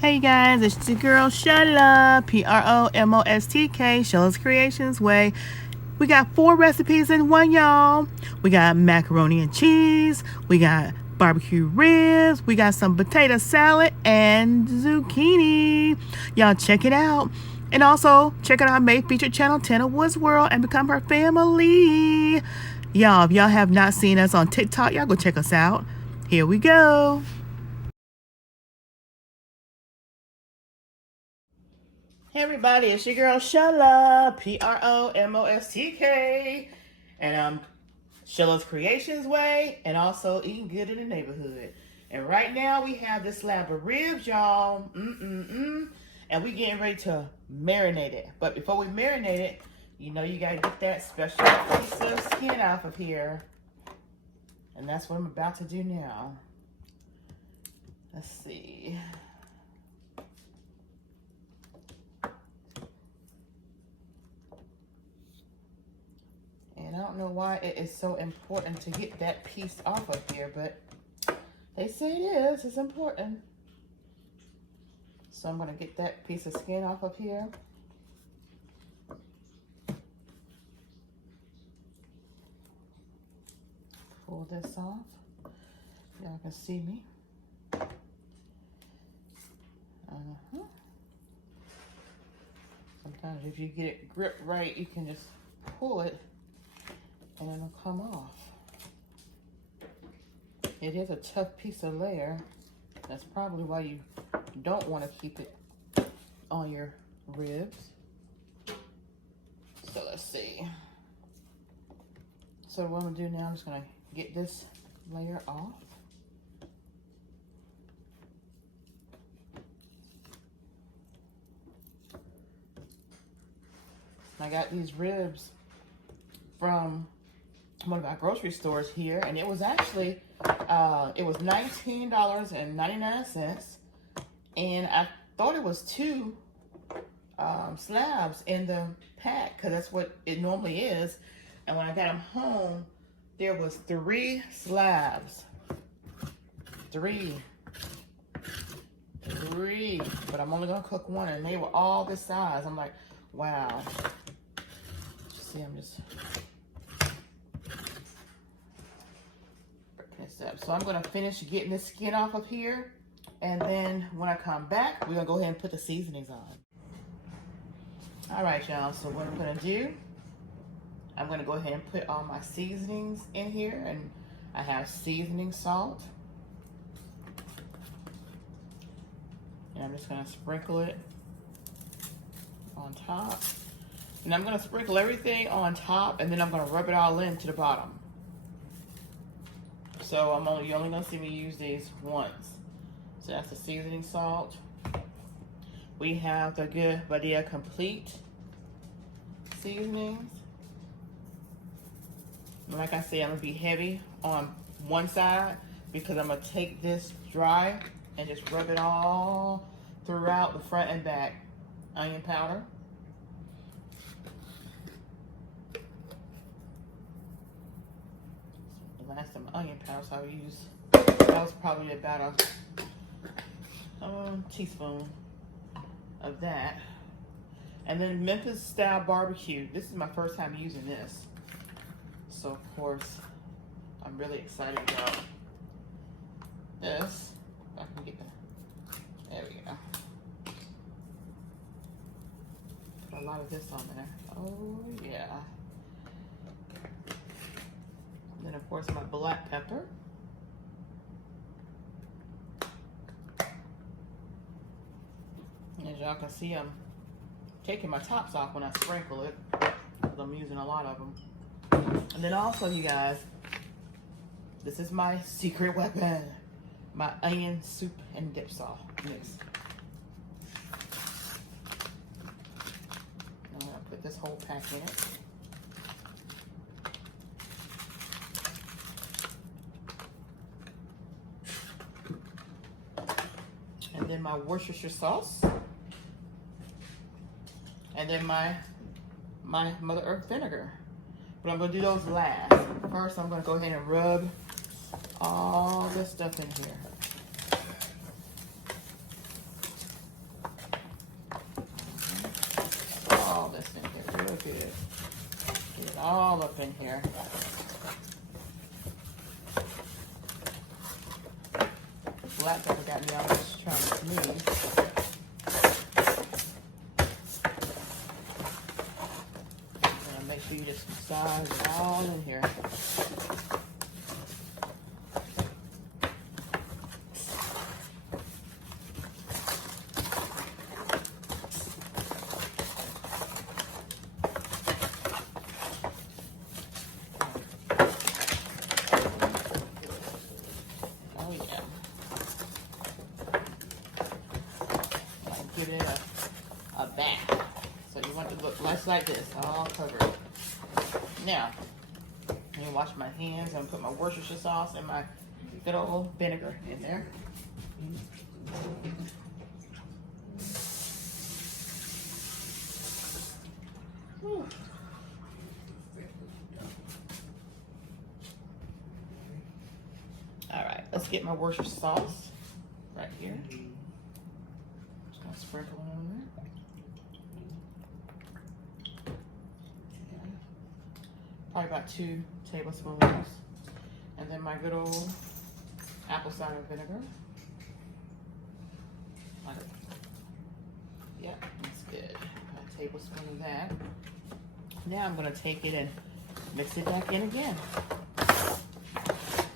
Hey guys, it's your girl Shella, PromoSTK, Shella's Creations Way. We got 4 recipes in one, y'all. We got macaroni and cheese, we got barbecue ribs, we got some potato salad and zucchini. Y'all check it out. And also check out our May featured channel, Tana Woods World, and become her family. Y'all, if y'all have not seen us on TikTok, y'all go check us out. Here we go. Hey everybody, it's your girl Shella, PromoSTK, and I'm Shella's Creations Way, and also eating good in the neighborhood. And right now we have this slab of ribs, y'all, and we getting ready to marinate it. But before we marinate it, you know you gotta get that special piece of skin off of here, and that's what I'm about to do now. Let's see. And I don't know why it is so important to get that piece off of here, but they say it is. It's important. So I'm going to get that piece of skin off of here. Pull this off. Y'all can see me. Sometimes if you get it gripped right, you can just pull it and it'll come off. It is a tough piece of layer. That's probably why you don't want to keep it on your ribs. So let's see. So what I'm gonna do now, I'm just gonna get this layer off. I got these ribs from one of our grocery stores here, and it was actually it was $19.99, and I thought it was 2 slabs in the pack because that's what it normally is. And when I got them home, there was 3 slabs. 3, but I'm only gonna cook 1, and they were all this size. I'm like, wow. See, I'm just breaking this up. So I'm gonna finish getting the skin off of here, and then when I come back, we're gonna go ahead and put the seasonings on. All right, y'all, so what I'm gonna do, I'm gonna go ahead and put all my seasonings in here, and I have seasoning salt. And I'm just gonna sprinkle it on top. And I'm gonna sprinkle everything on top, and then I'm gonna rub it all into the bottom. So you're only gonna see me use these once. So that's the seasoning salt. We have the Good Idea Complete seasonings. And like I said, I'm gonna be heavy on one side because I'm gonna take this dry and just rub it all throughout the front and back. Onion powder. Last time onion powder, so I use, that was probably about a teaspoon of that. And then Memphis style barbecue. This is my first time using this, so of course I'm really excited about this. If I can get there we go. Put a lot of this on there. Oh yeah. And then of course my black pepper. As y'all can see, I'm taking my tops off when I sprinkle it, because I'm using a lot of them. And then also, you guys, this is my secret weapon, my onion soup and dip sauce mix. I'm gonna put this whole pack in it. And then my Worcestershire sauce. And then my Mother Earth vinegar. But I'm gonna do those last. First, I'm gonna go ahead and rub all this stuff in here. good. Get it all up in here. Black pepper got me always trying to sneeze. And make sure you just massage it all in here. Give it a bath. So you want it to look less like this, all covered. Now, I'm gonna wash my hands. I'm gonna put my Worcestershire sauce and my good old vinegar in there. Whew. All right, let's get my Worcestershire sauce right here. Sprinkle on there. Okay. Probably about 2 tablespoons. And then my good old apple cider vinegar. Yep, that's good. A tablespoon of that. Now I'm going to take it and mix it back in again.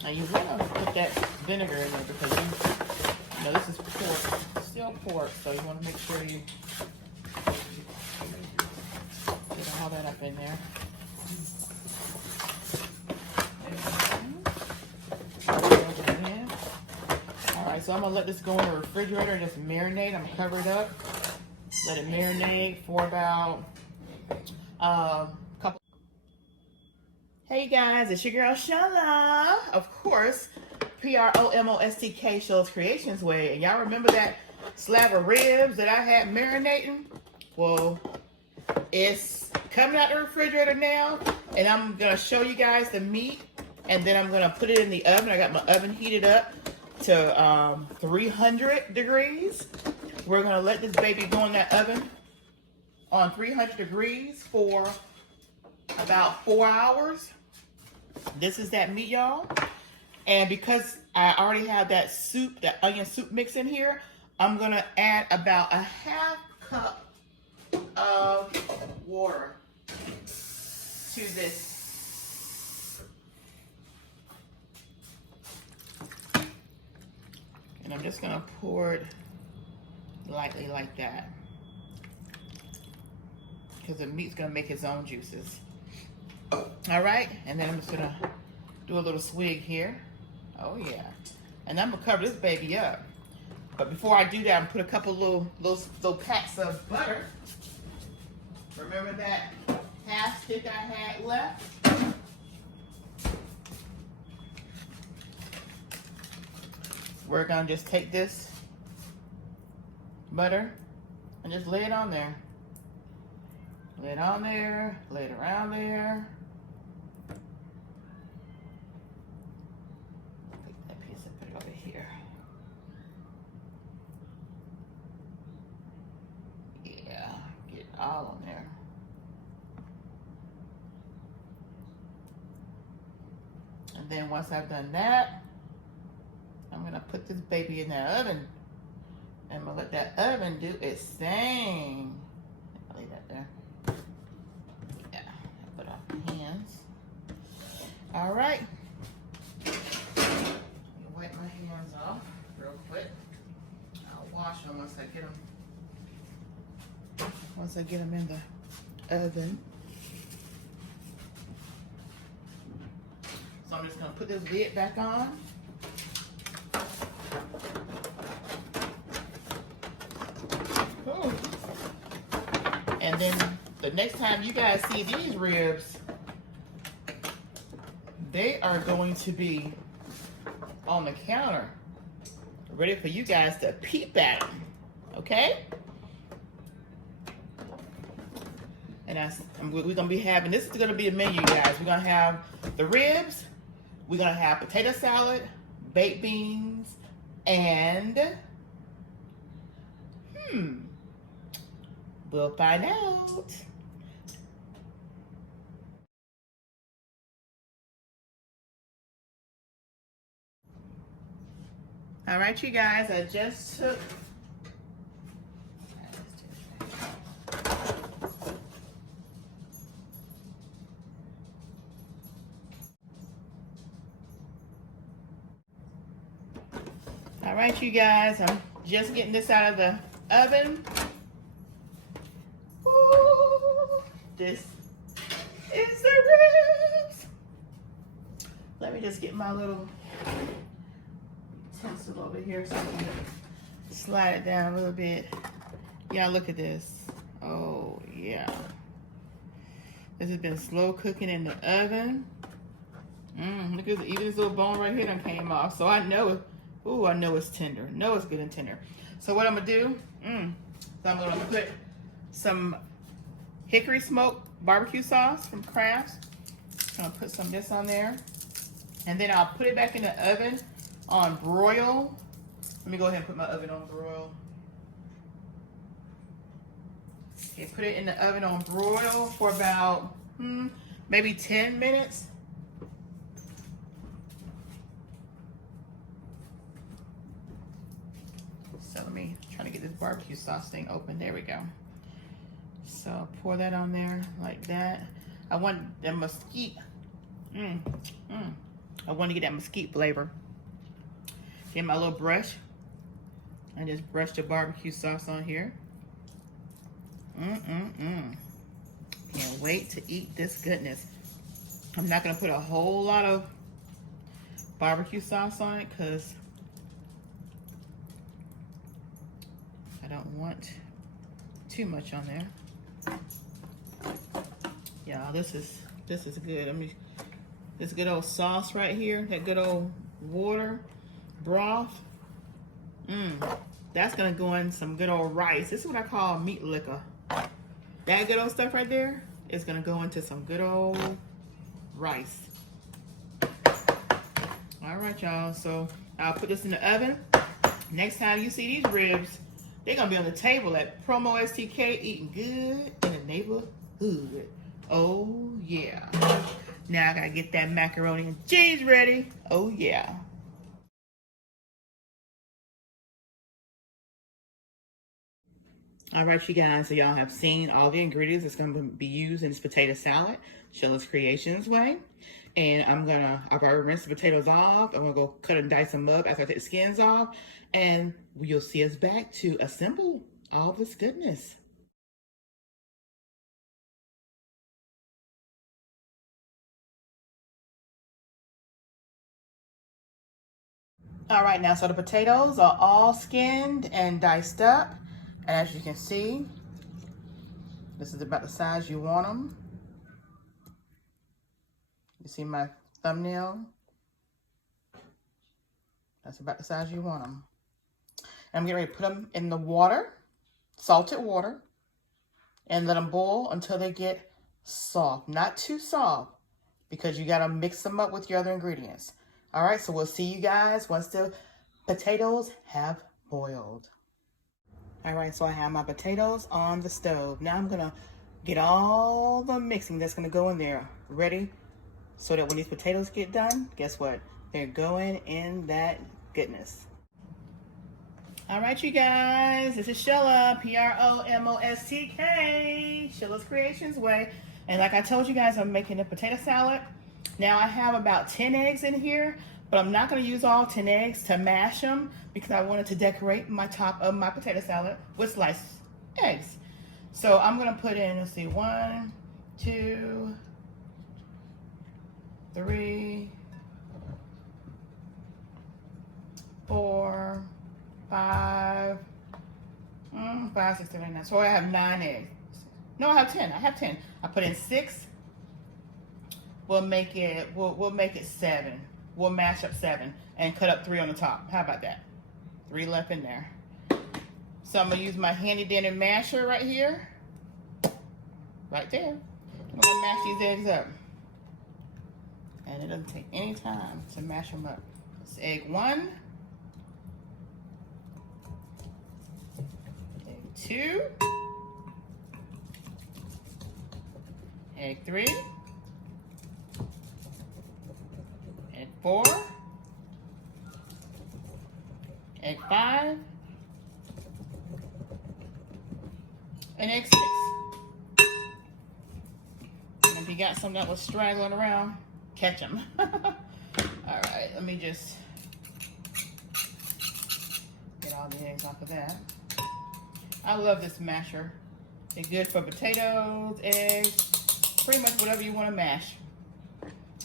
Now you want to put that vinegar in there because you know this is pork. Still pork, so you want to make sure you get all that up in there. All right, so I'm gonna let this go in the refrigerator and just marinate. I'm gonna cover it up, let it marinate for about couple. Hey guys, it's your girl Shala, of course. PROMOSTK Shala's Creations Way, and y'all remember that slab of ribs that I had marinating? Well, it's coming out the refrigerator now, and I'm gonna show you guys the meat, and then I'm gonna put it in the oven. I got my oven heated up to 300 degrees. We're gonna let this baby go in that oven on 300 degrees for about 4 hours. This is that meat, y'all. And because I already have that soup, that onion soup mix in here, I'm gonna add about a ½ cup of water to this. And I'm just gonna pour it lightly like that, because the meat's gonna make its own juices. All right, and then I'm just gonna do a little swig here. Oh yeah, and I'm gonna cover this baby up. But before I do that, I'm gonna put a couple little packs of butter. Remember that half stick I had left? We're gonna just take this butter and just lay it on there. Lay it on there, lay it around there. Take that piece and put it over here. Yeah, get it all on there. And then once I've done that, I'm gonna put this baby in the oven. And I'm gonna let that oven do its thing. I'll leave that there. Yeah, put off my hands. All right. Wipe my hands off real quick. I'll wash them once I get them in the oven. So I'm just gonna put this lid back on. Ooh. And then the next time you guys see these ribs, they are going to be on the counter, ready for you guys to peep at them, okay? And we're gonna be having, this is gonna be the menu, guys. We're gonna have the ribs, we're gonna have potato salad, baked beans, and we'll find out. All right, you guys, I just took all right, you guys, I'm just getting this out of the oven. Ooh, this is the ribs. Let me just get my little utensil over here so I can slide it down a little bit. Y'all look at this. Oh yeah. This has been slow cooking in the oven. Look at even this little bone right here done came off. So I know, ooh, I know it's tender. No, it's good and tender. So what I'm gonna do, so I'm gonna put some hickory smoked barbecue sauce from Kraft's. I'm gonna put some of this on there. And then I'll put it back in the oven on broil. Let me go ahead and put my oven on broil. Okay, put it in the oven on broil for about maybe 10 minutes. So let me try to get this barbecue sauce thing open. There we go. So pour that on there like that. I want the mesquite. I want to get that mesquite flavor. Get my little brush and just brush the barbecue sauce on here. Can't wait to eat this goodness. I'm not gonna put a whole lot of barbecue sauce on it because I don't want too much on there. Yeah, this is good. I mean, this good old sauce right here, that good old water broth. That's gonna go in some good old rice. This is what I call meat liquor. That good old stuff right there is gonna go into some good old rice. All right, y'all. So I'll put this in the oven. Next time you see these ribs, they're gonna be on the table at PromoSTK, eating good in the neighborhood. Oh yeah. Now I gotta get that macaroni and cheese ready. Oh yeah. All right, you guys, so y'all have seen all the ingredients that's going to be used in this potato salad, Sheila's Creations way. And I've already rinsed the potatoes off. I'm going to go cut and dice them up after I take the skins off. And you'll see us back to assemble all this goodness. All right, now, so the potatoes are all skinned and diced up. And as you can see, this is about the size you want them. You see my thumbnail? That's about the size you want them. And I'm getting ready to put them in the water, salted water, and let them boil until they get soft. Not too soft, because you gotta mix them up with your other ingredients. All right, so we'll see you guys once the potatoes have boiled. All right, so I have my potatoes on the stove. Now I'm gonna get all the mixing that's gonna go in there ready, so that when these potatoes get done, guess what? They're going in that goodness. All right, you guys, this is Sheila, PromoSTK, Sheila's Creations way. And like I told you guys, I'm making a potato salad. Now I have about 10 eggs in here, but I'm not gonna use all 10 eggs to mash them because I wanted to decorate my top of my potato salad with sliced eggs. So I'm gonna put in, let's see, 1, 2, 3, 4, 5, 5, 6, 7, 8, 9. So I have 9 eggs. No, I have 10. I have 10. I put in 6. We'll make it 7. We'll mash up 7 and cut up 3 on the top. How about that? 3 left in there. So I'm gonna use my handy dandy masher right here. Right there. I'm gonna mash these eggs up. And it doesn't take any time to mash them up. It's egg 1. Egg 2. Egg 3. Egg 4. 5, and egg 6. And if you got some that was straggling around, catch them. All right, let me just get all the eggs off of that. I love this masher. It's good for potatoes, eggs, pretty much whatever you want to mash.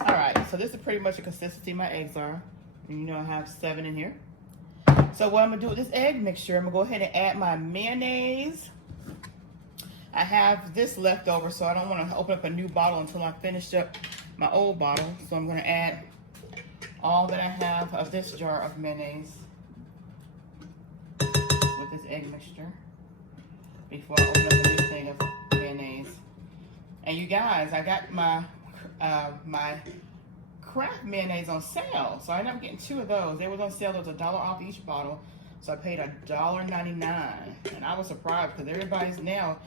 All right, so this is pretty much the consistency my eggs are. And you know I have 7 in here. So what I'm gonna do with this egg mixture, I'm gonna go ahead and add my mayonnaise. I have this left over, so I don't want to open up a new bottle until I finished up my old bottle. So I'm gonna add all that I have of this jar of mayonnaise with this egg mixture before I open up a new thing of mayonnaise. And you guys, I got my my craft mayonnaise on sale, so I ended up getting 2 of those. They was on sale. There was $1 off each bottle, so I paid $1.99, and I was surprised because everybody's now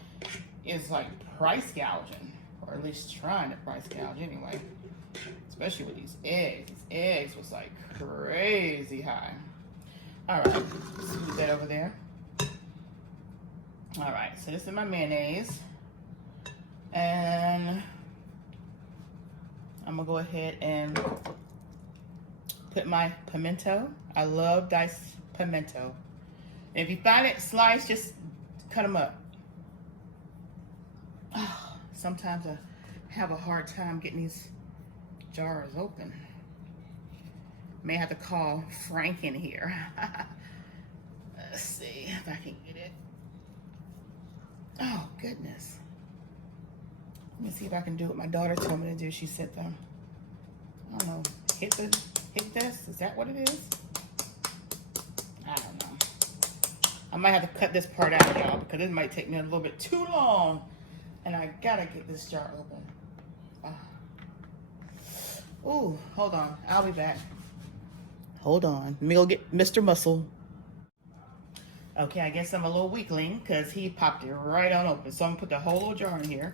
is like price gouging, or at least trying to price gouge anyway. Especially with these eggs. These eggs was like crazy high. All right, let's move that over there. All right, so this is my mayonnaise, and I'm gonna go ahead and put my pimento. I love diced pimento. And if you find it sliced, just cut them up. Oh, sometimes I have a hard time getting these jars open. May have to call Frank in here. Let's see if I can get it. Oh, goodness. Let me see if I can do what my daughter told me to do. She said, I don't know, hit this? Is that what it is? I don't know. I might have to cut this part out, y'all, because it might take me a little bit too long. And I gotta get this jar open. Ooh, hold on. I'll be back. Hold on. Let me go get Mr. Muscle. Okay, I guess I'm a little weakling because he popped it right on open. So I'm gonna put the whole little jar in here.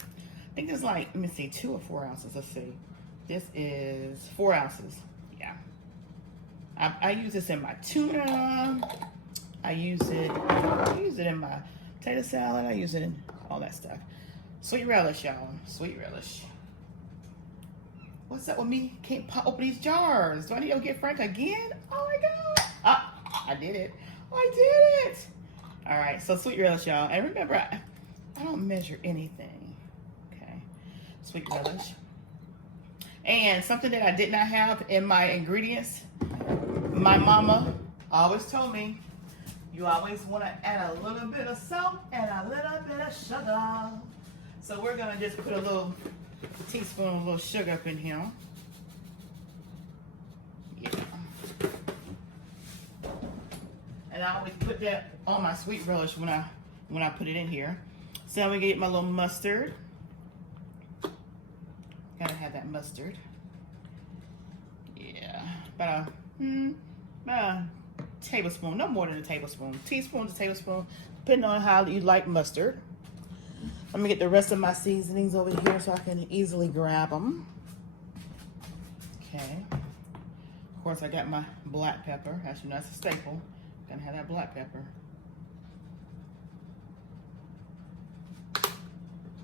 I think it's like, let me see, 2 or 4 ounces. Let's see. This is 4 ounces. Yeah. I use this in my tuna. I use it in my potato salad. I use it in all that stuff. Sweet relish, y'all. Sweet relish. What's up with me? Can't pop open these jars. Do I need to go get Frank again? Oh my God. Ah, I did it. I did it. All right, so sweet relish, y'all. And remember, I don't measure anything. Okay, sweet relish. And something that I did not have in my ingredients, my mama always told me, you always want to add a little bit of salt and a little bit of sugar. So we're gonna just put a little teaspoon of a little sugar up in here. Yeah. And I always put that on my sweet relish when I put it in here. So I'm gonna get my little mustard. Gotta have that mustard. Yeah, about a tablespoon, no more than a tablespoon. Teaspoon to tablespoon, depending on how you like mustard. I'm gonna get the rest of my seasonings over here so I can easily grab them. Okay. Of course, I got my black pepper. As you know, that's a staple. Gonna have that black pepper.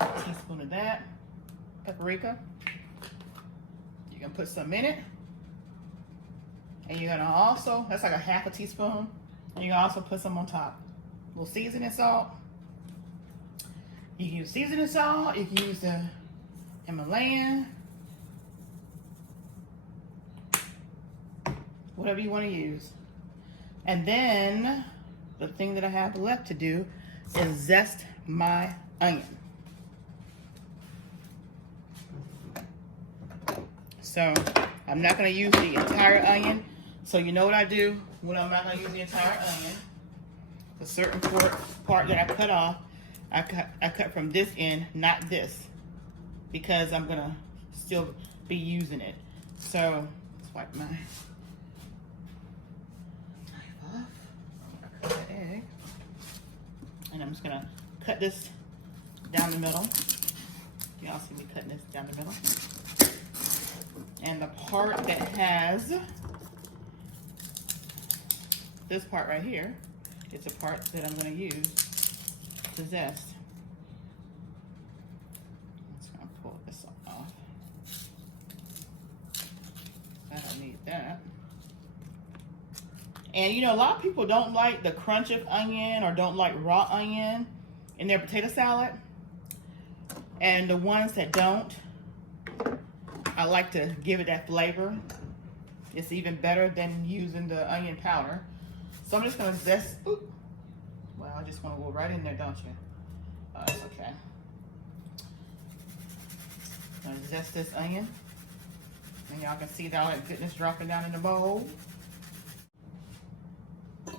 A teaspoon of that. Paprika. You're gonna put some in it. And you're gonna also, that's like a half a teaspoon. And you're gonna also put some on top. A little seasoning salt. You can use seasoning salt, you can use the Himalayan. Whatever you want to use. And then the thing that I have left to do is zest my onion. So I'm not going to use the entire onion. So you know what I do when I'm not going to use the entire onion? The certain part that I cut off, I cut from this end, not this, because I'm going to still be using it. So let's wipe my egg, and I'm just gonna cut this down the middle. Y'all see me cutting this down the middle. And the part that has this part right here is the part that I'm going to use to zest. I'm just going to pull this off. I don't need that. And you know, a lot of people don't like the crunch of onion or don't like raw onion in their potato salad. And the ones that don't, I like to give it that flavor. It's even better than using the onion powder. So I'm just gonna zest, ooh. Well, I just wanna go right in there, don't you? That's okay. I'm gonna zest this onion. And y'all can see all that goodness dropping down in the bowl. All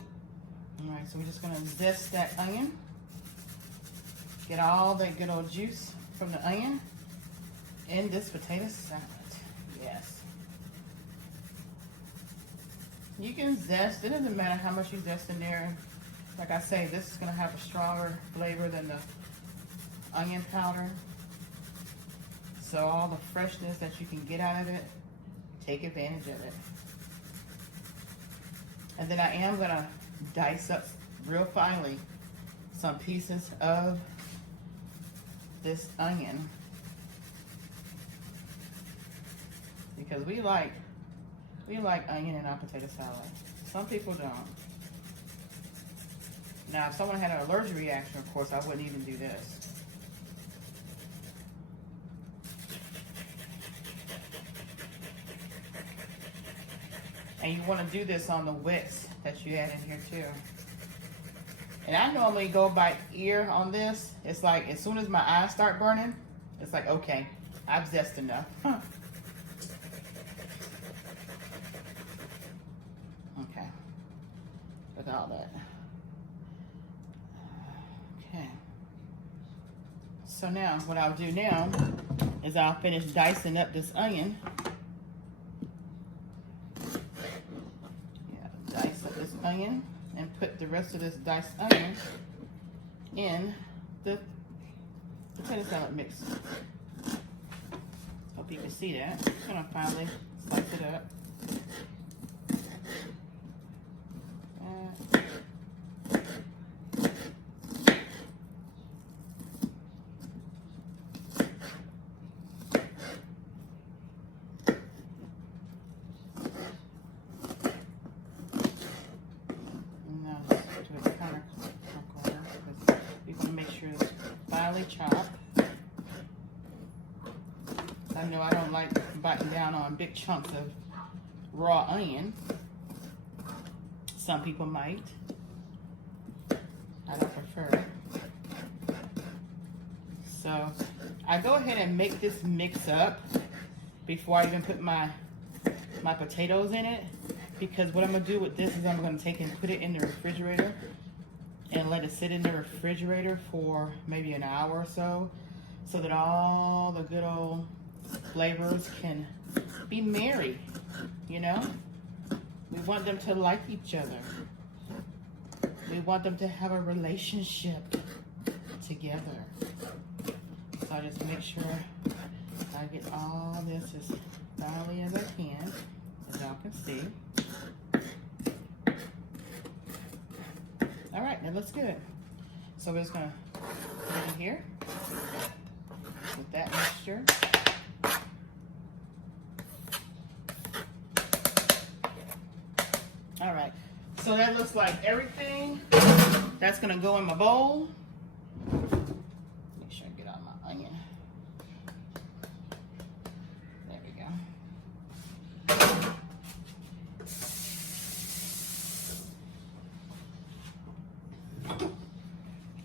right, so we're just gonna zest that onion. Get all that good old juice from the onion in this potato salad. Yes. You can zest, it doesn't matter how much you zest in there. Like I say, this is gonna have a stronger flavor than the onion powder. So all the freshness that you can get out of it, take advantage of it. And then I am gonna dice up real finely some pieces of this onion, because we like onion in our potato salad. Some people don't. Now, if someone had an allergic reaction, of course, I wouldn't even do this. And you want to do this on the wets that you add in here too. And I normally go by ear on this. It's like as soon as my eyes start burning, it's like, okay, I've zested enough. Okay, with all that. Okay. So now, what I'll do now is I'll finish dicing up this onion. Yeah, dice up this onion and put the rest of this diced onion in the potato salad mix. Hope you can see that. I'm just gonna finally slice it up. Chop. I know I don't like biting down on big chunks of raw onion. Some people might. I don't prefer it. So I go ahead and make this mix up before I even put my potatoes in it, because what I'm gonna do with this is I'm gonna take and put it in the refrigerator and let it sit in the refrigerator for maybe an hour or so that all the good old flavors can be married, you know? We want them to like each other. We want them to have a relationship together. So I just make sure I get all this as thoroughly as I can, as y'all can see. All right, that looks good. So we're just gonna put it in here with that mixture. All right, so that looks like everything that's gonna go in my bowl. Make sure I get out my onion. There we go.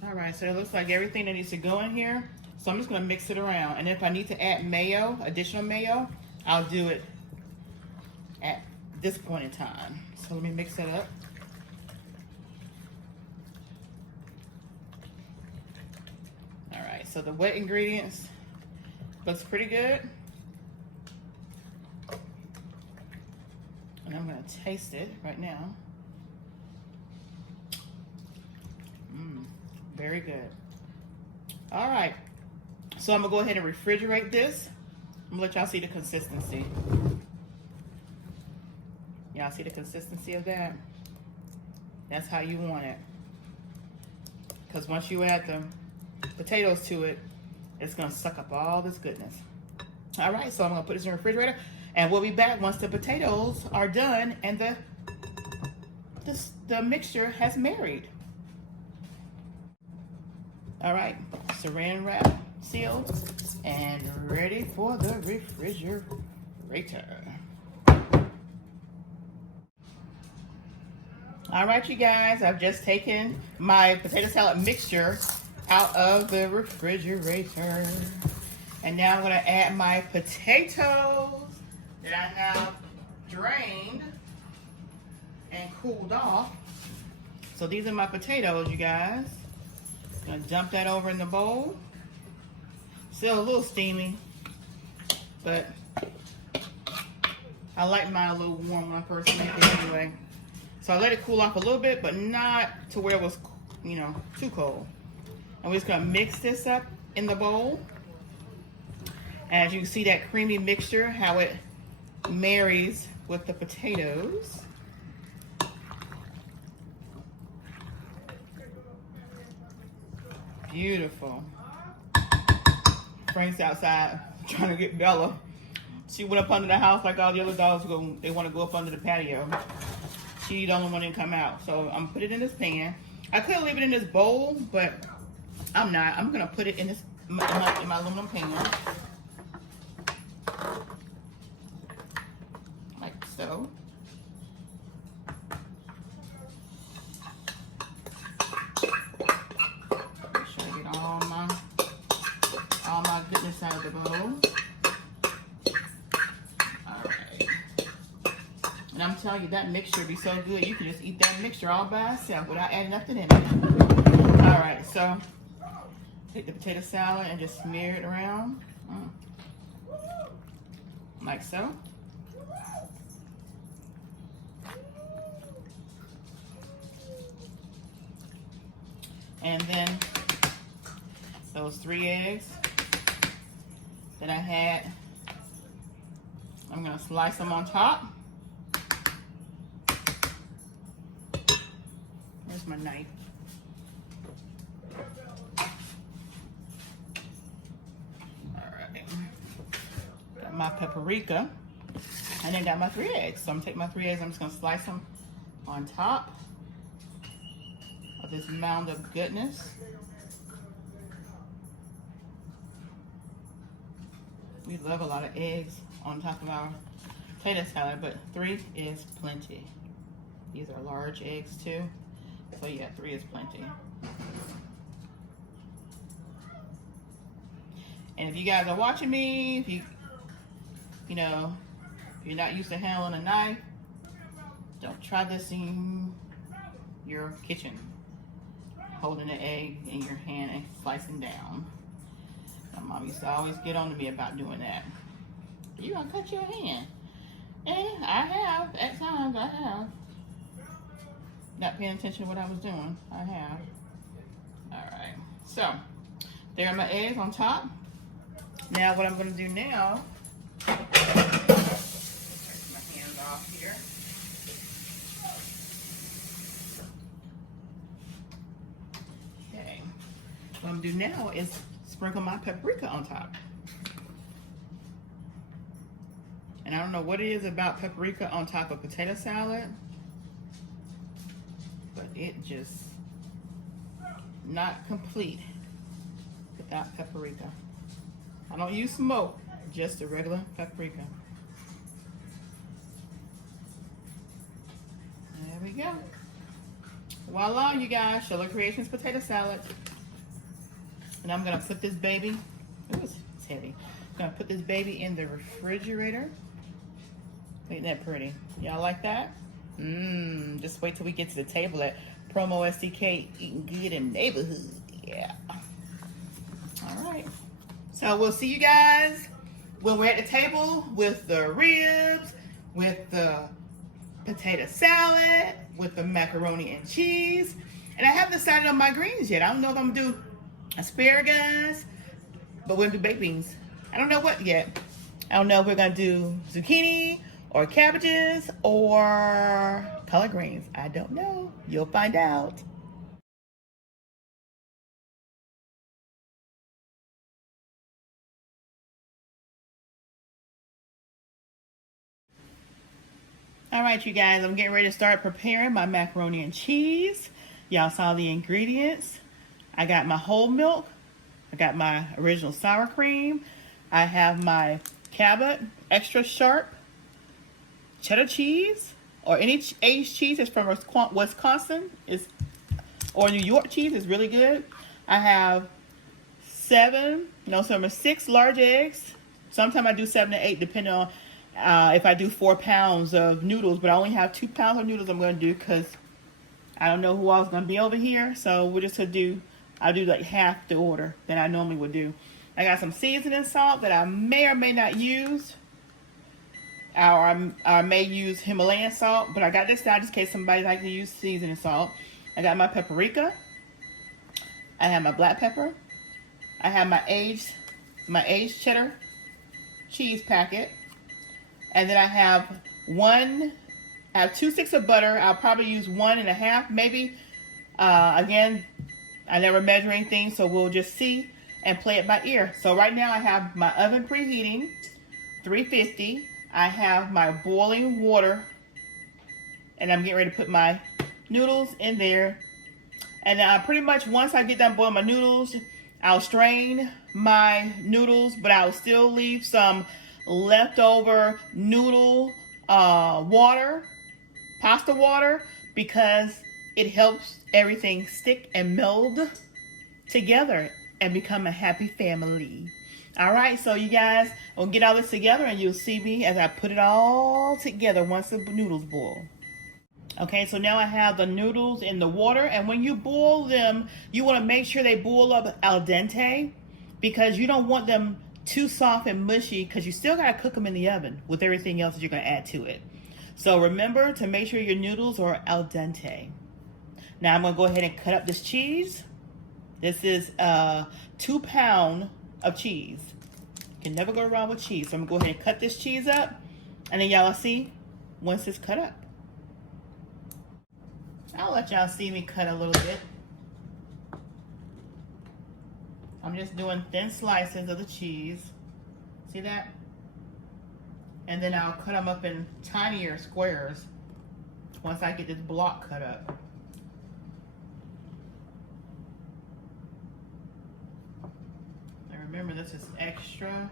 All right, so it looks like everything that needs to go in here. So I'm just gonna mix it around. And if I need to add mayo, additional mayo, I'll do it at this point in time. So let me mix it up. All right, so the wet ingredients looks pretty good. And I'm gonna taste it right now. Very good. All right, so I'm gonna go ahead and refrigerate this. I'm gonna let y'all see the consistency. Y'all see the consistency of that? That's how you want it. Because once you add the potatoes to it, it's gonna suck up all this goodness. All right, so I'm gonna put this in the refrigerator, and we'll be back once the potatoes are done and the mixture has married. All right, saran wrap sealed and ready for the refrigerator. All right, you guys, I've just taken my potato salad mixture out of the refrigerator. And now I'm gonna add my potatoes that I have drained and cooled off. So these are my potatoes, you guys. Gonna dump that over in the bowl. Still a little steamy, but I like mine a little warm when I first make it anyway. So I let it cool off a little bit, but not to where it was, you know, too cold. And we're just gonna mix this up in the bowl. As you can see that creamy mixture, how it marries with the potatoes. Beautiful. Frank's outside trying to get Bella. She went up under the house like all the other dogs go. They want to go up under the patio. She's the only one that didn't come out. So I'm gonna put it in this pan. I could leave it in this bowl, but I'm not. I'm gonna put it in this in my aluminum pan, like so. Make sure I get all my goodness out of the bowl. And I'm telling you, that mixture would be so good. You can just eat that mixture all by itself without adding nothing in it. All right, so take the potato salad and just smear it around. Like so. And then those 3 eggs that I had, I'm gonna slice them on top. Where's my knife? All right. Got my paprika, and then got my 3 eggs. So I'm gonna take my 3 eggs, I'm just gonna slice them on top of this mound of goodness. We love a lot of eggs on top of our potato salad, but 3 is plenty. These are large eggs too. So yeah, 3 is plenty. And if you guys are watching me, if you're not used to handling a knife, don't try this in your kitchen. Holding an egg in your hand and slicing down. My mom used to always get on to me about doing that. You're gonna cut your hand. And I have, at times I have. Not paying attention to what I was doing. I have. All right. So, there are my eggs on top. Now, what I'm going to do now, take my hands off here. Okay. What I'm going to do now is sprinkle my paprika on top. And I don't know what it is about paprika on top of potato salad, but it just not complete without paprika. I don't use smoke, just a regular paprika. There we go. Voila, you guys, Shella Creations potato salad. And I'm gonna put this baby, ooh, it's heavy. I'm gonna put this baby in the refrigerator. Ain't that pretty? Y'all like that? Just wait till we get to the table at PromoSTK, eating good in the neighborhood. Yeah. All right. So we'll see you guys when we're at the table with the ribs, with the potato salad, with the macaroni and cheese. And I haven't decided on my greens yet. I don't know if I'm gonna do asparagus, but we're gonna do baked beans. I don't know what yet. I don't know if we're gonna do zucchini or cabbages or collard greens? I don't know. You'll find out. All right, you guys, I'm getting ready to start preparing my macaroni and cheese. Y'all saw the ingredients. I got my whole milk. I got my original sour cream. I have my Cabot extra sharp cheddar cheese, or any aged cheese that's from Wisconsin or New York cheese is really good. I have 6 large eggs. Sometimes I do 7 to 8 depending on if I do 4 pounds of noodles, but I only have 2 pounds of noodles I'm going to do because I don't know who else is going to be over here. So we're just going to do, I'll do like half the order than I normally would do. I got some seasoning salt that I may or may not use. Or I may use Himalayan salt, but I got this out just in case somebody likes to use seasoning salt. I got my paprika. I have my black pepper. I have my aged cheddar cheese packet. And then I have 2 sticks of butter. I'll probably use 1.5, maybe. Again, I never measure anything, so we'll just see and play it by ear. So right now I have my oven preheating, 350. I have my boiling water, and I'm getting ready to put my noodles in there. And pretty much once I get done boiling my noodles, I'll strain my noodles, but I'll still leave some leftover noodle water, pasta water, because it helps everything stick and meld together and become a happy family. All right, so you guys will get all this together and you'll see me as I put it all together once the noodles boil. Okay, so now I have the noodles in the water, and when you boil them, you want to make sure they boil up al dente, because you don't want them too soft and mushy, because you still got to cook them in the oven with everything else that you're going to add to it. So remember to make sure your noodles are al dente. Now I'm going to go ahead and cut up this cheese. This is 2 pounds of cheese. You can never go wrong with cheese. So I'm going to go ahead and cut this cheese up, and then y'all see once it's cut up. I'll let y'all see me cut a little bit. I'm just doing thin slices of the cheese. See that? And then I'll cut them up in tinier squares once I get this block cut up. And remember, this is extra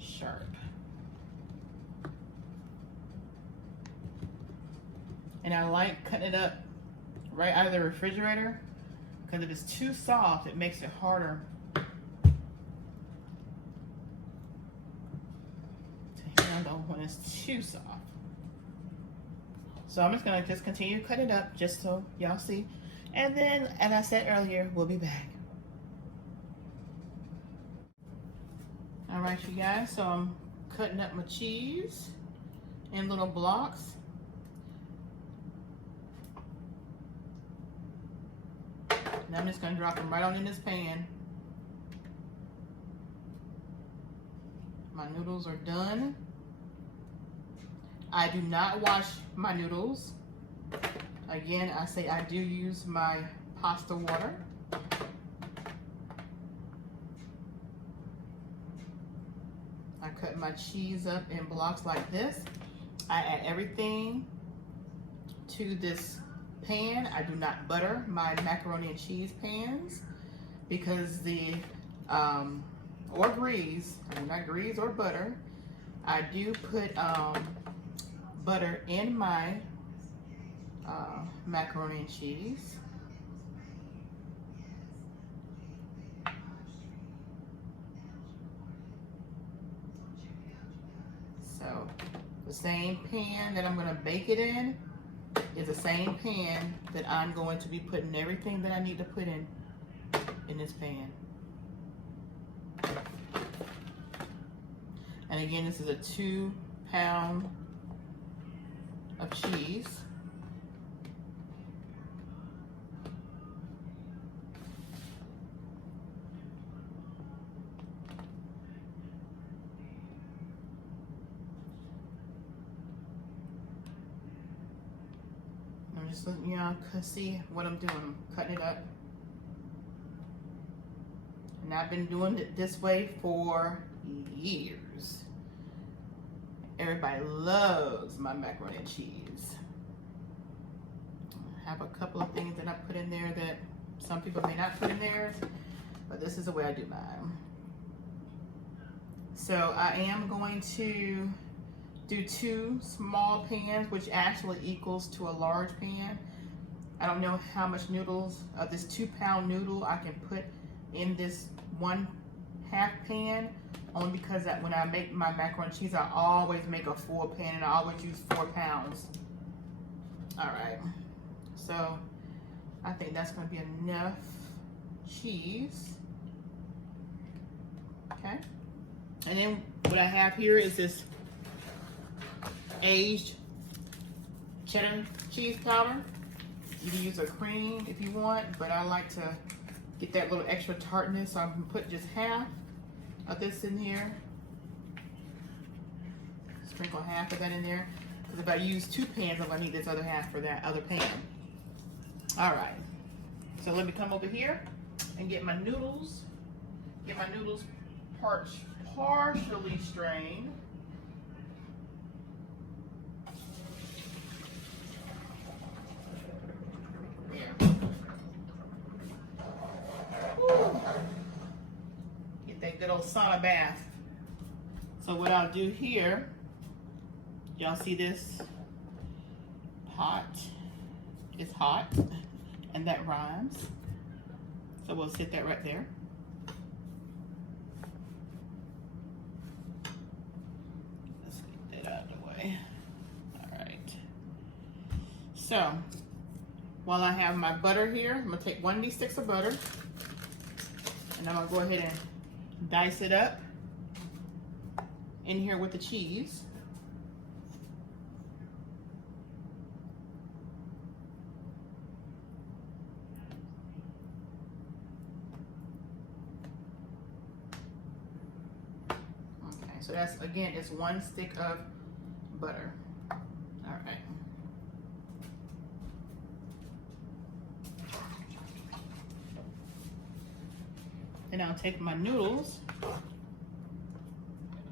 sharp. And I like cutting it up right out of the refrigerator, because if it's too soft, it makes it harder to handle when it's too soft. So I'm just gonna continue to cut it up just so y'all see. And then, as I said earlier, we'll be back. All right, you guys, so I'm cutting up my cheese in little blocks. Now I'm just going to drop them right on in this pan. My noodles are done. I do not wash my noodles. Again, I say I do use my pasta water. I cut my cheese up in blocks like this. I add everything to this pan. I do not butter my macaroni and cheese pans, because or grease, I do not grease or butter. I do put butter in my macaroni and cheese. So the same pan that I'm going to bake it in is the same pan that I'm going to be putting everything that I need to put in this pan. And again, this is a 2 pound of cheese. just so you know, see what I'm doing. I'm cutting it up. And I've been doing it this way for years. Everybody loves my macaroni and cheese. I have a couple of things that I put in there that some people may not put in theirs, but this is the way I do mine. So I am going to do 2 small pans, which actually equals to a large pan. I don't know how much noodles of this 2-pound noodle I can put in this 1/2 pan, only because that when I make my macaroni and cheese, I always make a full pan and I always use 4 pounds. All right, so I think that's going to be enough cheese. Okay, and then what I have here is this aged cheddar cheese powder. You can use a cream if you want, but I like to get that little extra tartness, so I'm gonna put just half of this in here. Sprinkle half of that in there, because if I use 2 pans, I'm gonna need this other half for that other pan. All right, so let me come over here and get my noodles. Get my noodles partially strained. Get that good old sauna bath. So what I'll do here, y'all see this pot? It's hot, and that rhymes. So we'll sit that right there. Let's get that out of the way. All right. So while I have my butter here, I'm gonna take 1 of these sticks of butter, and I'm gonna go ahead and dice it up in here with the cheese. Okay, so that's, again, it's 1 stick of butter. All right. And I'll take my noodles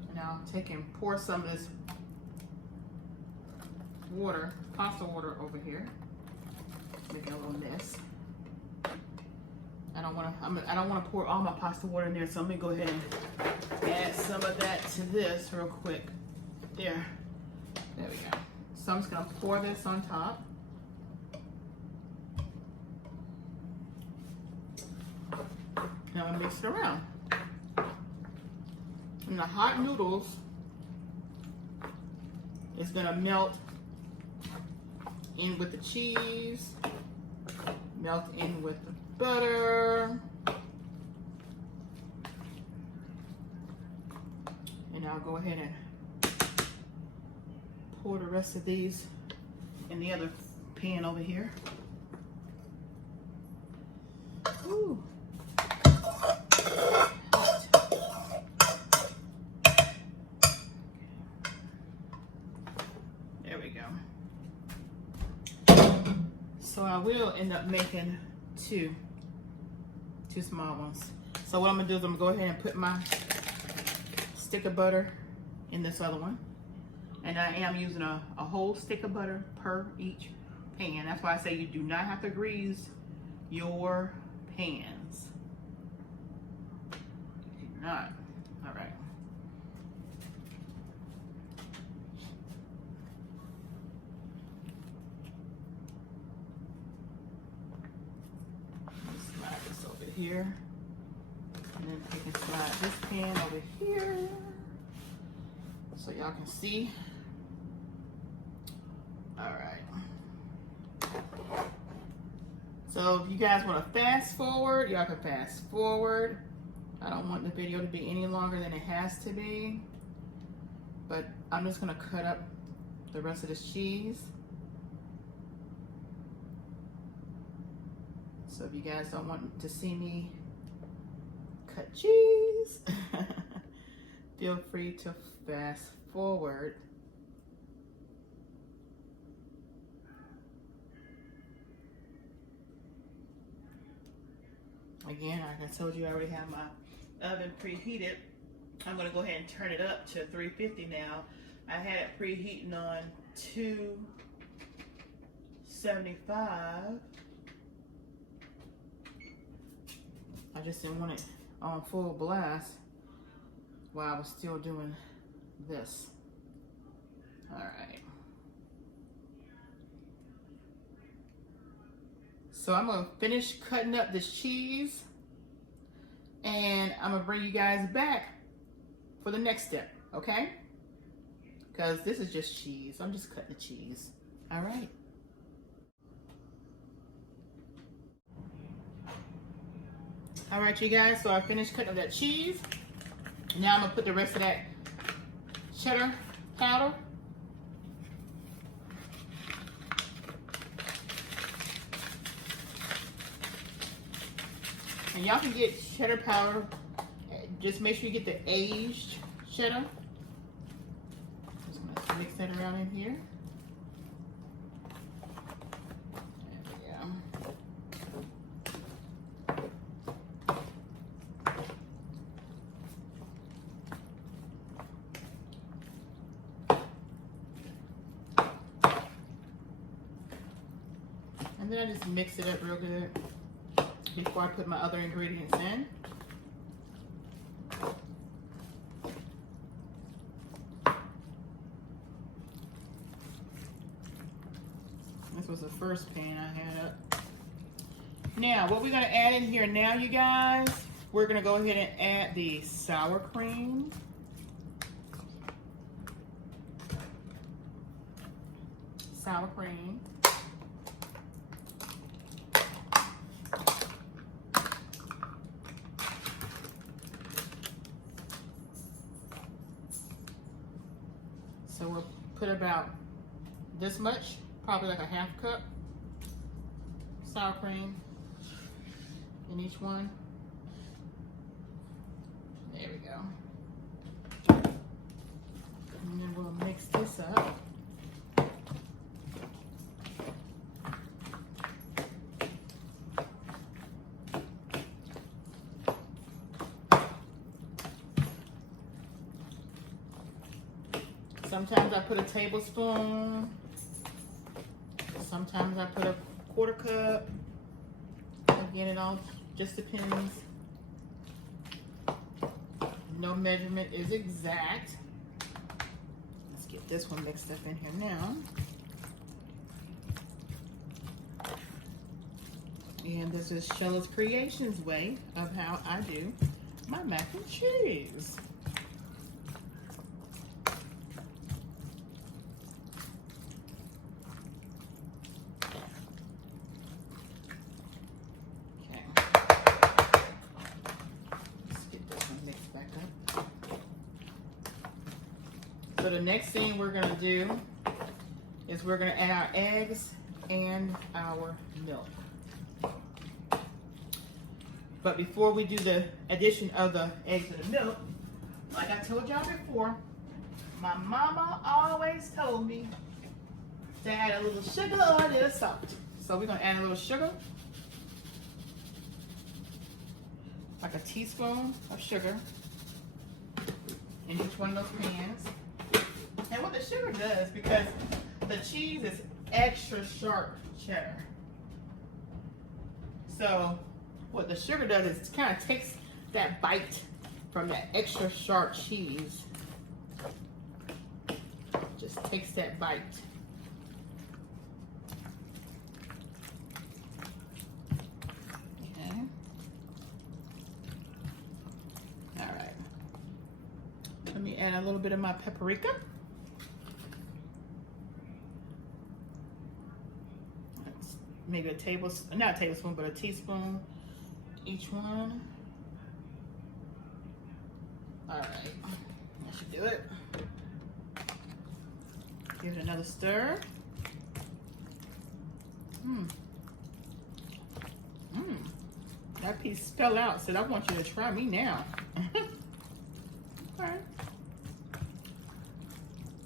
and I'll take and pour some of this water, pasta water over here. Making a little mess. I don't want to pour all my pasta water in there, so I'm gonna go ahead and add some of that to this real quick. There we go. So I'm just gonna pour this on top. Now I'm gonna mix it around. And the hot noodles is gonna melt in with the cheese, melt in with the butter. And I'll go ahead and pour the rest of these in the other pan over here. Ooh. There we go. So I will end up making two small ones. So what I'm gonna do is I'm gonna go ahead and put my stick of butter in this other one. And I am using a whole stick of butter per each pan. That's why I say you do not have to grease your pans. You do not. All right. Slide this over here. And then you can slide this pan over here so y'all can see. All right. So if you guys want to fast forward, y'all can fast forward. I don't want the video to be any longer than it has to be. But I'm just gonna cut up the rest of this cheese. So if you guys don't want to see me cut cheese, feel free to fast forward. Again, like I told you, I already have my oven preheated. I'm gonna go ahead and turn it up to 350 now. I had it preheating on 275. I just didn't want it on full blast while I was still doing this. All right. So I'm gonna finish cutting up this cheese and I'm gonna bring you guys back for the next step, okay? Because this is just cheese. I'm just cutting the cheese. All right. All right, you guys, so I finished cutting up that cheese. Now I'm gonna put the rest of that cheddar powder. And y'all can get cheddar powder. Just make sure you get the aged cheddar. Just gonna mix that around in here. There we go. And then I just mix it up real good before I put my other ingredients in. This was the first pan I had up. Now, what we're gonna add in here now, you guys, we're gonna go ahead and add the sour cream. Sour cream. So we'll put about this much, probably like a half cup sour cream in each one. There we go. And then we'll mix this up. Sometimes I put a tablespoon. Sometimes I put a quarter cup. Again, it all just depends. No measurement is exact. Let's get this one mixed up in here now. And this is Shella's Creations way of how I do my mac and cheese. So the next thing we're gonna do is we're gonna add our eggs and our milk. But before we do the addition of the eggs and the milk, like I told y'all before, my mama always told me to add a little sugar or a little salt. So we're gonna add a little sugar, like a teaspoon of sugar in each one of those pans. And what the sugar does, because the cheese is extra sharp cheddar. So what the sugar does is it kind of takes that bite from that extra sharp cheese. Just takes that bite. Okay. All right. Let me add a little bit of my paprika. Maybe a tablespoon, not a tablespoon, but a teaspoon each one. All right, that should do it. Give it another stir. That piece fell out, said I want you to try me now. All right.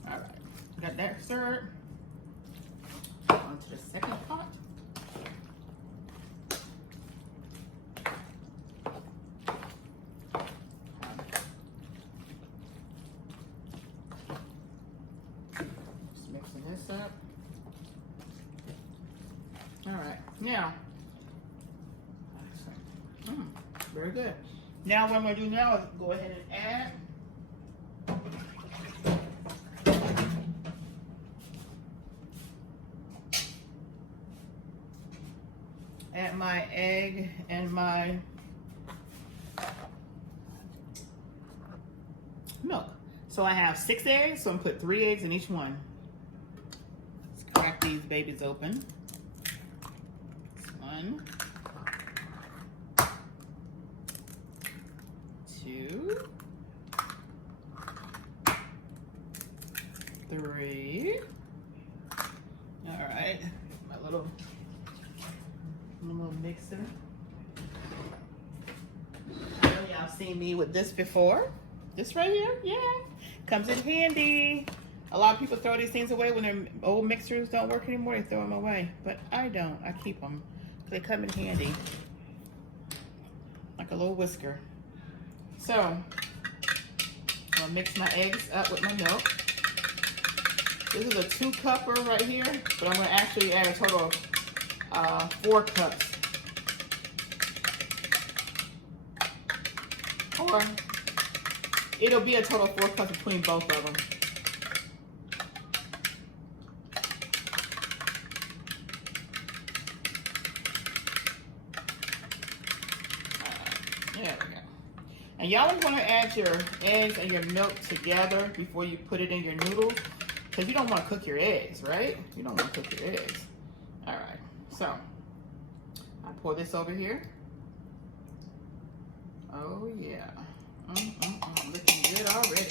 All right, got that stirred. On to the second pot. this up. All right, now, very good. Now what I'm gonna do now is go ahead and add my egg and my milk. So I have 6 eggs, so I'm gonna put 3 eggs in each one. Let's crack these babies open. 1, 2, 3. All right, my little mixer. I know y'all seen me with this before. This right here, yeah, comes in handy. A lot of people throw these things away when their old mixers don't work anymore. They throw them away, but I don't. I keep them. They come in handy, like a little whisker. So I'm gonna mix my eggs up with my milk. This is a 2-cupper right here, but I'm gonna actually add a total of 4 cups. Or it'll be a total of 4 cups between both of them. There we go. And y'all want to add your eggs and your milk together before you put it in your noodles, because you don't want to cook your eggs, right? You don't want to cook your eggs. All right, so I pour this over here. Oh yeah, looking good already.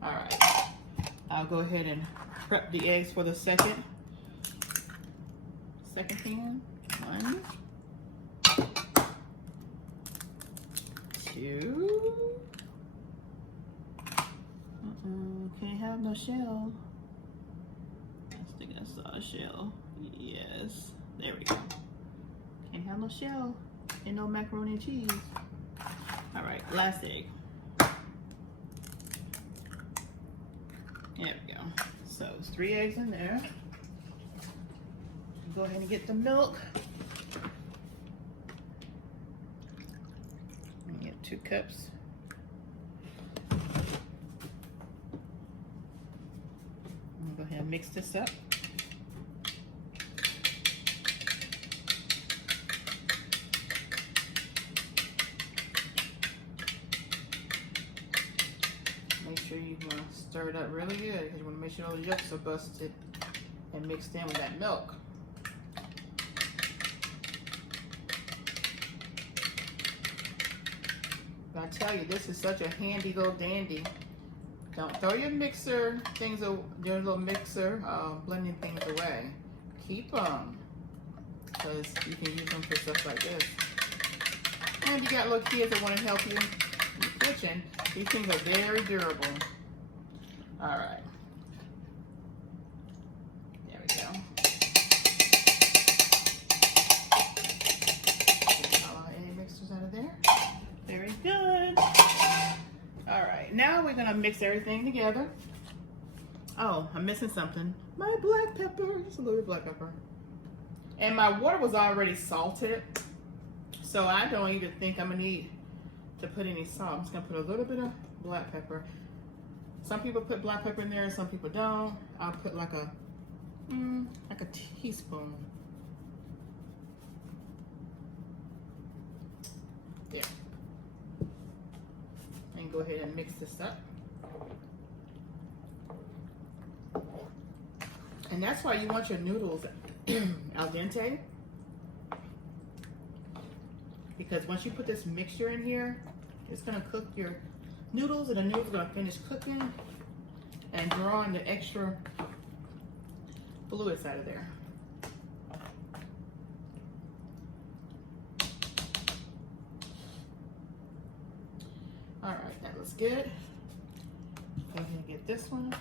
All right, I'll go ahead and prep the eggs for the second pan. 1, 2. Can't have no shell. I think I saw a shell. Yes, there we go. Can't have no shell and no macaroni and cheese. All right, last egg. There we go. So it's 3 eggs in there. Go ahead and get the milk. And get 2 cups. I'm gonna go ahead and mix this up. Make sure you want to stir it up really good, because you want to make sure all the yolks are busted and mixed in with that milk. But I tell you, this is such a handy little dandy. Don't throw your mixer things, your little mixer blending things away. Keep them, because you can use them for stuff like this. And you got little kids that want to help you in the kitchen. These things are very durable. All right. There we go. Get all our egg mixers out of there. Very good. All right, now we're gonna mix everything together. Oh, I'm missing something. My black pepper, just a little bit of black pepper. And my water was already salted, so I don't even think I'm gonna need to put any salt. I'm just gonna put a little bit of black pepper. Some people put black pepper in there, some people don't. I'll put like a teaspoon. There. And go ahead and mix this up. And that's why you want your noodles al dente, because once you put this mixture in here, it's gonna cook your noodles, and the noodles are gonna finish cooking and drawing the extra fluids out of there. All right, that looks good. Go ahead and get this one.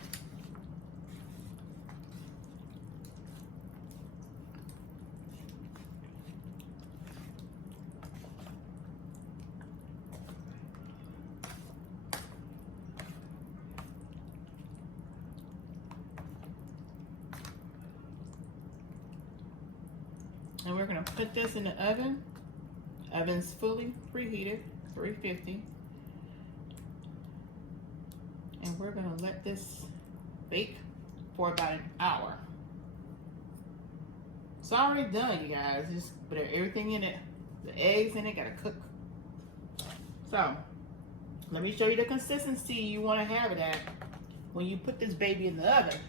And we're gonna put this in the oven. Oven's fully preheated, 350. And we're gonna let this bake for about an hour. It's already done, you guys. Just put everything in it. The eggs in it, gotta cook. So, let me show you the consistency you wanna have it at when you put this baby in the oven.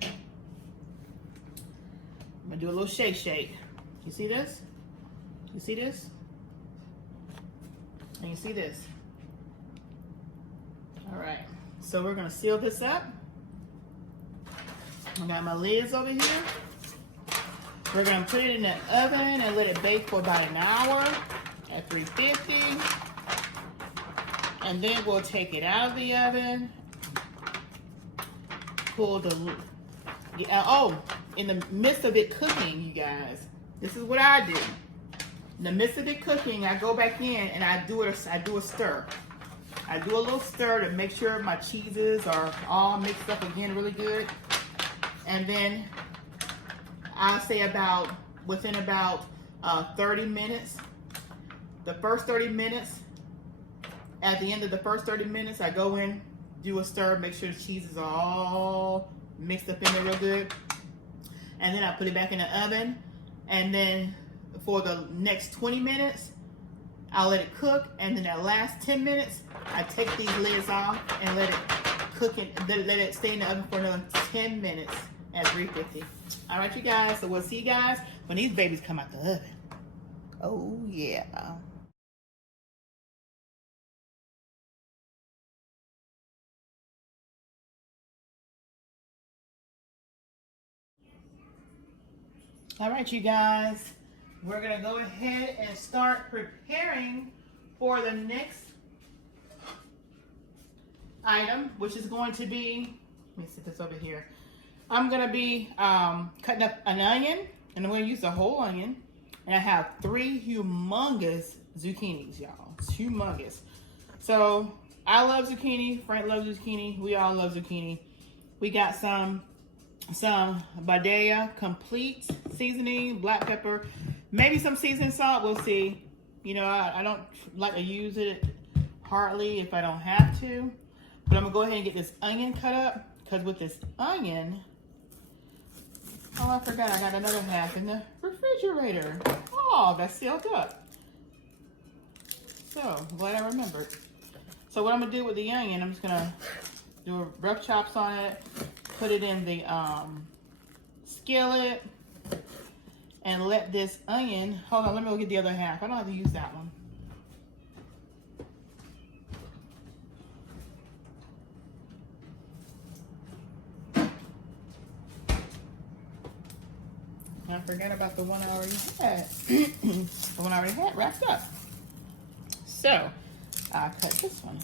I'm gonna do a little shake. You see this? You see this? And you see this? All right, so we're gonna seal this up. I got my lids over here. We're gonna put it in the oven and let it bake for about an hour at 350. And then we'll take it out of the oven. Pull the, in the midst of it cooking, you guys, this is what I do. In the midst of it cooking, I go back in and I do a stir. I do a little stir to make sure my cheeses are all mixed up again really good. And then I'll say within about 30 minutes, the first 30 minutes, at the end of the first 30 minutes, I go in, do a stir, make sure the cheeses are all mixed up in there real good. And then I put it back in the oven. And then for the next 20 minutes, I'll let it cook. And then that last 10 minutes, I take these lids off and let it cook and let it stay in the oven for another 10 minutes at 350. All right, you guys, so we'll see you guys when these babies come out the oven. Oh, yeah. All right, you guys, we're gonna go ahead and start preparing for the next item, which is going to be, let me set this over here. I'm gonna be cutting up an onion, and I'm gonna use the whole onion. And I have 3 humongous zucchinis, y'all. It's humongous. So I love zucchini, Frank loves zucchini, we all love zucchini. We got some BITEZ complete seasoning, black pepper, maybe some seasoning salt, we'll see. You know, I don't like to use it hardly if I don't have to. But I'm gonna go ahead and get this onion cut up, because with this onion, oh, I forgot I got another half in the refrigerator. Oh, that's sealed up. So, glad I remembered. So what I'm gonna do with the onion, I'm just gonna do rough chops on it, put it in the skillet, and let this onion, hold on, let me go get the other half. I don't have to use that one. I forgot about the one I already had. The one I already had wrapped up. So, I'll cut this one.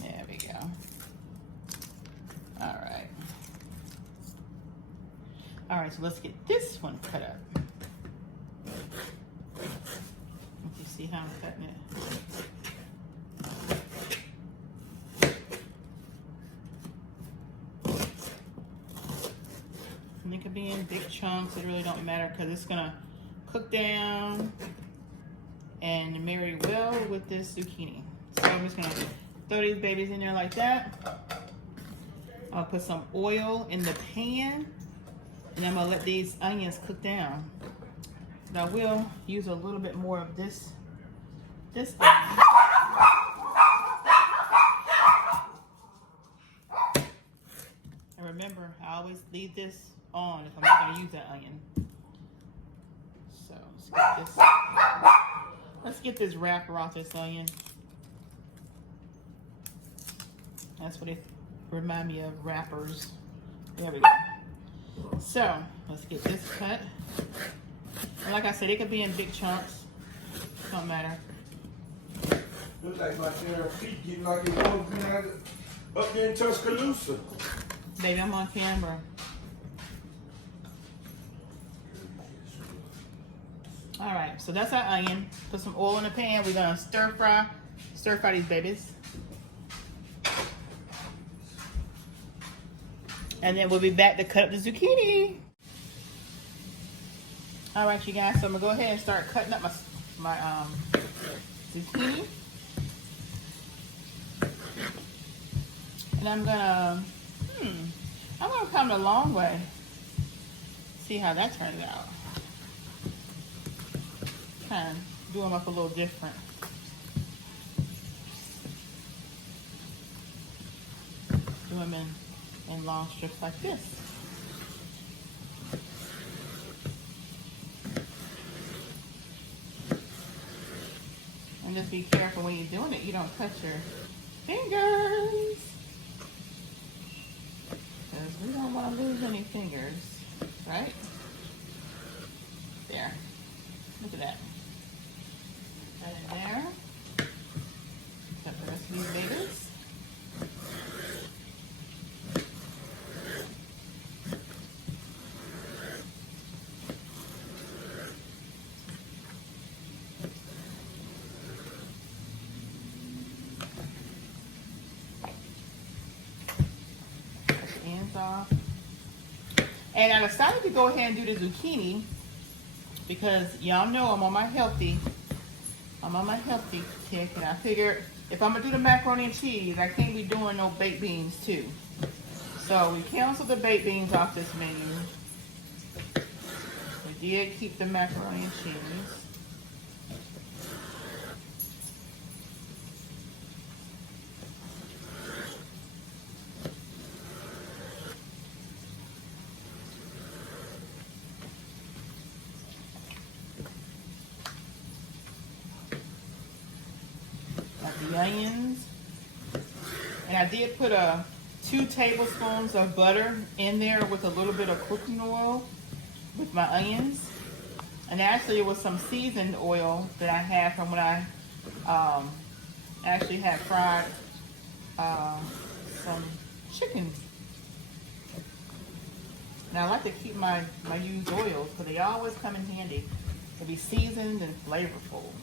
There we go. All right. All right, so let's get this one cut up. You see how I'm cutting it? And it could be in big chunks, it really don't matter, because it's gonna cook down and marry well with this zucchini. So I'm just gonna throw these babies in there like that. I'll put some oil in the pan, and I'm gonna let these onions cook down. And I will use a little bit more of this onion. And remember, I always leave this on if I'm not gonna use that onion. So let's get this wrapper off this onion. That's what it remind me of, wrappers. There we go. So let's get this cut. And like I said, it could be in big chunks. Don't matter. Looks like my feet getting like it was up there in Tuscaloosa. Baby, I'm on camera. All right, so that's our onion. Put some oil in the pan. We're gonna stir fry these babies. And then we'll be back to cut up the zucchini. All right, you guys, so I'm gonna go ahead and start cutting up my zucchini. And I'm gonna come a long way. See how that turns out. Kind of do them up a little different. Do them in long strips like this. And just be careful when you're doing it, you don't cut your fingers. Because we don't want to lose any fingers, right? There. Look at that. Right in there. Cut the rest of these babies. Off. And I decided to go ahead and do the zucchini because y'all know I'm on my healthy kick, and I figured if I'm gonna do the macaroni and cheese, I can't be doing no baked beans too. So we canceled the baked beans off this menu. We did keep the macaroni and cheese. The onions, and I did put 2 tablespoons of butter in there with a little bit of cooking oil with my onions, and actually it was some seasoned oil that I had from when I actually had fried some chicken. Now I like to keep my used oils because they always come in handy to be seasoned and flavorful.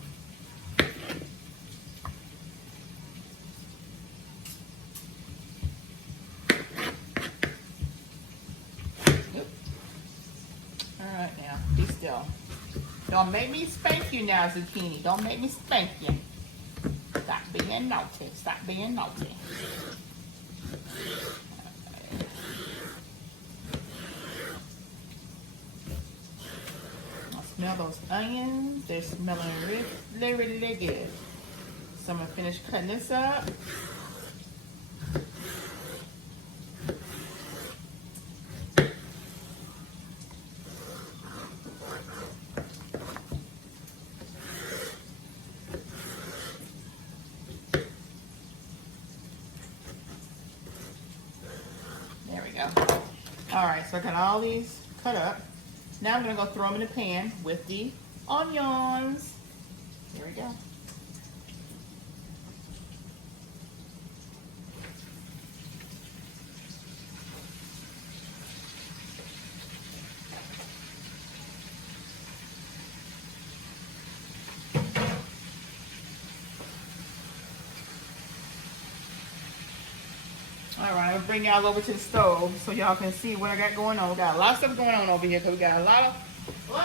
Don't make me spank you now, zucchini. Don't make me spank you. Stop being naughty. Stop being naughty. I smell those onions. They're smelling really, really good. So I'm going to finish cutting this up. Alright, so I got all these cut up. Now I'm going to go throw them in the pan with the onions. Here we go. Alright, I'll bring y'all over to the stove so y'all can see what I got going on. We got a lot of stuff going on over here because we got a lot of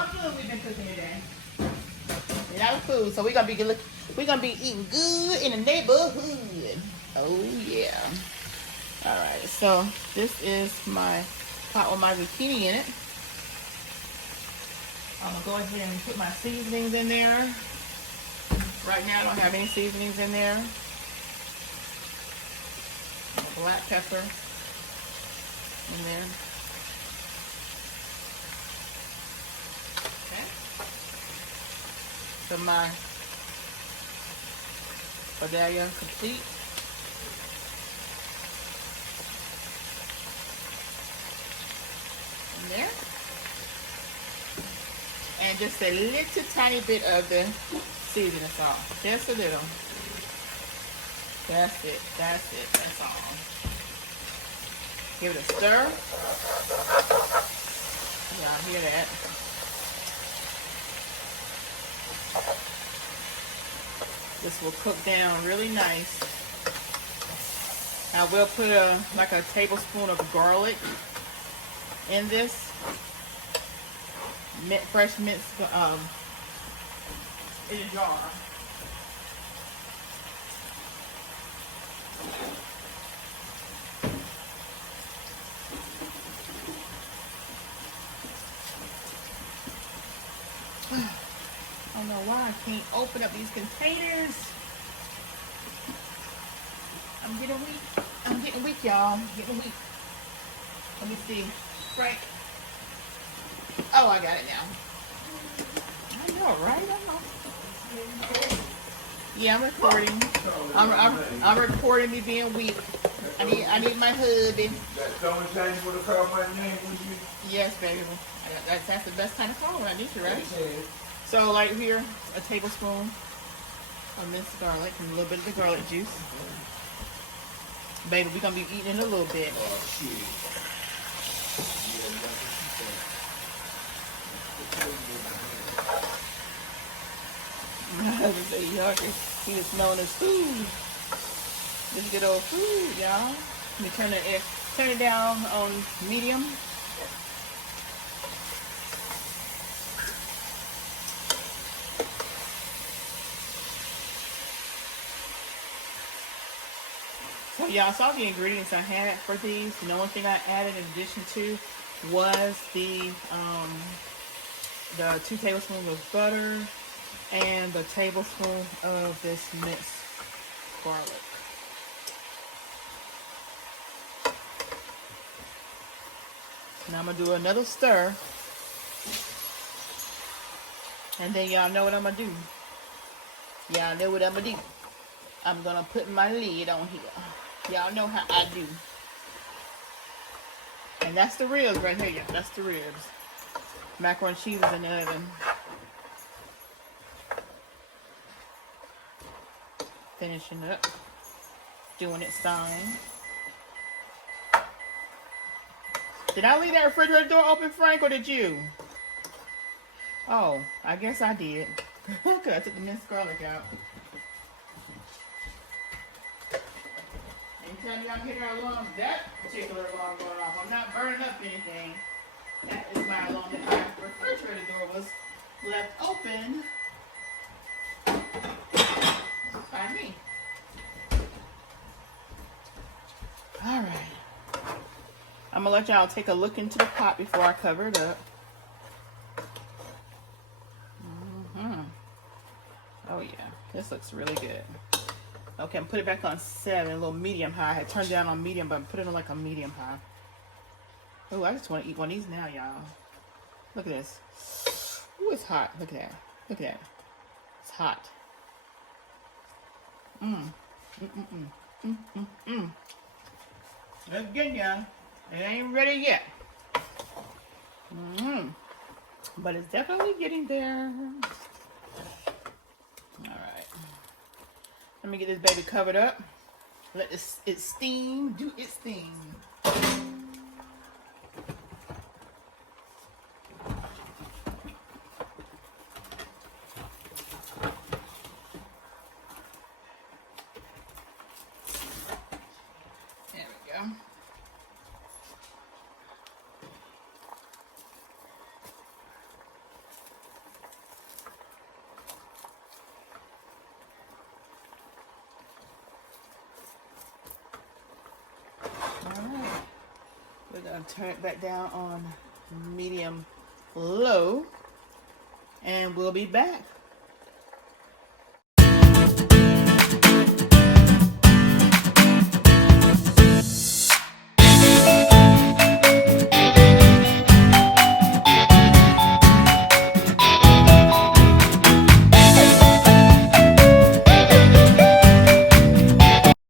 food we've been cooking today. A lot of food, so we're gonna be eating good in the neighborhood. Oh yeah. Alright, so this is my pot with my zucchini in it. I'm gonna go ahead and put my seasonings in there. Right now I don't have any seasonings in there. Black pepper in there. Okay. So my bodega complete. In there. And just a little tiny bit of the seasoning salt. Just a little. That's it. That's it. That's all. Give it a stir. Y'all hear that? This will cook down really nice. I will put like a tablespoon of garlic in this. Fresh minced in a jar. I don't know why I can't open up these containers. I'm getting weak. I'm getting weak, y'all. Getting weak. Let me see. Frank. Oh, I got it now. I know, right? I know. Yeah, I'm recording. I'm recording me being weak. I need my hubby. That's the only time you would have called my name, would you? Yes, baby. That's the best kind of call when I need you, right? So, like here, a tablespoon of minced garlic and a little bit of the garlic juice. Baby, we're going to be eating in a little bit. Oh, shit. My husband said he was smelling his food. This good old food, y'all. Let me turn it down on medium. So y'all saw the ingredients I had for these. The only thing I added in addition to was the 2 tablespoons of butter and the tablespoon of this minced garlic. Now I'm gonna do another stir, and then y'all know what I'm gonna do. Y'all know what I'm gonna do. I'm gonna put my lid on here. Y'all know how I do. And that's the ribs right here, y'all. That's the ribs. Macaroni and cheese is in the oven. Finishing up. Doing its thing. Did I leave that refrigerator door open, Frank, or did you? Oh, I guess I did. Because I took the minced garlic out. Anytime y'all hear our alarm, that particular alarm going off, I'm not burning up anything. That is my alarm that my refrigerator door was left open by me. Alright. I'm going to let y'all take a look into the pot before I cover it up. Oh yeah, this looks really good. Okay, I'm put it back on 7, a little medium high. I had turned down on medium, but I'm putting it on like a medium high. Oh, I just want to eat one of these now, y'all. Look at this. Ooh, it's hot. Look at that. Look at that. It's hot. That's good, y'all. It ain't ready yet. But it's definitely getting there. Alright. Let me get this baby covered up. Let it steam, do its thing. There we go. We're going to turn it back down on medium low, and we'll be back.